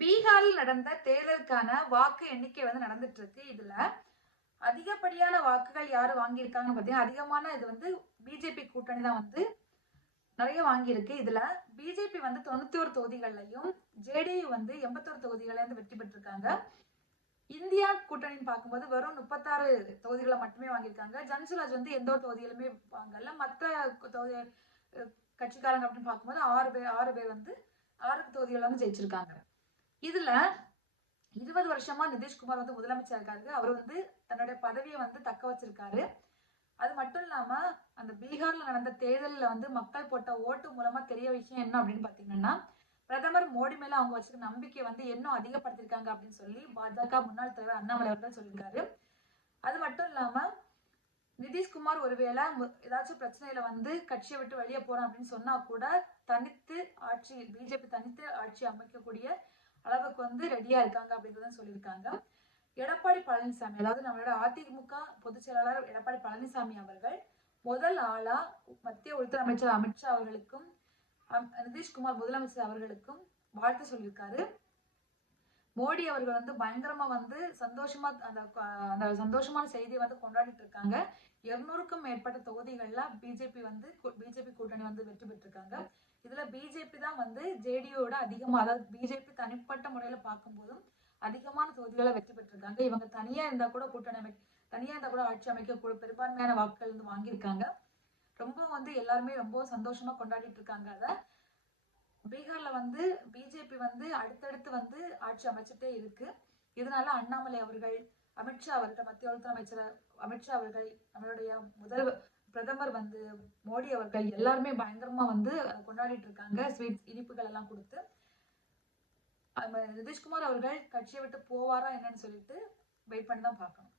பீகாரில் நடந்த தேர்தலுக்கான வாக்கு எண்ணிக்கை வந்து நடந்துட்டு இருக்கு இதுல அதிகப்படியான வாக்குகள் யாரு வாங்கியிருக்காங்கன்னு பார்த்தீங்கன்னா அதிகமான இது வந்து பிஜேபி கூட்டணி தான் வந்து நிறைய வாங்கியிருக்கு. இதுல பிஜேபி வந்து தொண்ணூத்தி ஒரு தொகுதிகள்லையும் ஜேடியு வந்து எண்பத்தோரு தொகுதிகள்ல இருந்து வெற்றி பெற்றிருக்காங்க. இந்தியா கூட்டணின்னு பார்க்கும்போது வெறும் முப்பத்தாறு தொகுதிகளை மட்டுமே வாங்கியிருக்காங்க. ஜன்சுராஜ் வந்து எந்த ஒரு தொகுதிகளுமே வாங்கல. மற்ற தொகுதி கட்சிக்காரங்க அப்படின்னு பார்க்கும்போது ஆறு பேர் ஆறு பேர் வந்து ஆறு தொகுதிகள் வந்து ஜெயிச்சிருக்காங்க. இதுல இருபது வருஷமா நிதிஷ்குமார் வந்து முதலமைச்சர் இருக்காரு. அவர் வந்து தன்னுடைய பதவியை வந்து தக்க வச்சிருக்காரு. அது மட்டும் இல்லாம அந்த பீகார்ல நடந்த தேர்தலில் வந்து மக்கள் போட்ட ஓட்டு மூலமா தெரிய விஷயம் என்ன அப்படின்னு பாத்தீங்கன்னா பிரதமர் மோடி மேல அவங்க வச்சிருக்க நம்பிக்கை வந்து இன்னும் அதிகப்படுத்திருக்காங்க அப்படின்னு சொல்லி பாஜக முன்னாள் தலைவர் அண்ணாமலை அவர்கள் சொல்லியிருக்காரு. அது மட்டும் இல்லாம நிதிஷ்குமார் ஒருவேளை ஏதாச்சும் பிரச்சனையில வந்து கட்சியை விட்டு வெளியே போறோம் அப்படின்னு சொன்னா கூட தனித்து ஆட்சி பிஜேபி தனித்து ஆட்சி அமைக்கக்கூடிய அளவுக்கு வந்து ரெடியா இருக்காங்க அப்படின்றத சொல்லியிருக்காங்க. எடப்பாடி பழனிசாமி அதாவது நம்மளோட அதிமுக பொதுச் செயலாளர் எடப்பாடி பழனிசாமி அவர்கள் முதல் ஆளா மத்திய உள்துறை அமைச்சர் அமித்ஷா அவர்களுக்கும் நிதிஷ்குமார் முதலமைச்சர் அவர்களுக்கும் வாழ்த்து சொல்லியிருக்காரு. மோடி அவர்கள் வந்து பயங்கரமா வந்து சந்தோஷமா அந்த அந்த சந்தோஷமான செய்தியை வந்து கொண்டாடிட்டு இருக்காங்க. இருநூறுக்கும் மேற்பட்ட தொகுதிகள்ல பிஜேபி வந்து பிஜேபி கூட்டணி வந்து வெற்றி பெற்றிருக்காங்க. பிஜேபி தான் வந்து ஜேடியோட அதிகமாக அதாவது பிஜேபி தனிப்பட்ட முறையில பார்க்கும்போதும் அதிகமான தொகுதிகளை வெற்றி பெற்றிருக்காங்க. இவங்க தனியா இருந்தா கூட கூட்டணி அமை தனியா இருந்தா கூட ஆட்சி அமைக்க கூட பெரும்பான்மையான வாக்குகள் வந்து வாங்கியிருக்காங்க. ரொம்ப வந்து எல்லாருமே ரொம்ப சந்தோஷமா கொண்டாடிட்டு இருக்காங்க அதை. பீகார்ல வந்து பிஜேபி வந்து அடுத்தடுத்து வந்து ஆட்சி அமைச்சிட்டே இருக்கு. இதனால அண்ணாமலை அவர்கள் அமித்ஷா அவர்கள் மத்திய உள்துறை அமைச்சர் அமித்ஷா அவர்கள் நம்மளுடைய முதல்வர் பிரதமர் வந்து மோடி அவர்கள் எல்லாருமே பயங்கரமா வந்து கொண்டாடிட்டு இருக்காங்க ஸ்வீட்ஸ் இனிப்புகள் எல்லாம் கொடுத்து நிதிஷ்குமார் அவர்கள் கட்சியை விட்டு போவாரா என்னன்னு சொல்லிட்டு வெயிட் பண்ணி தான் பார்க்கணும்.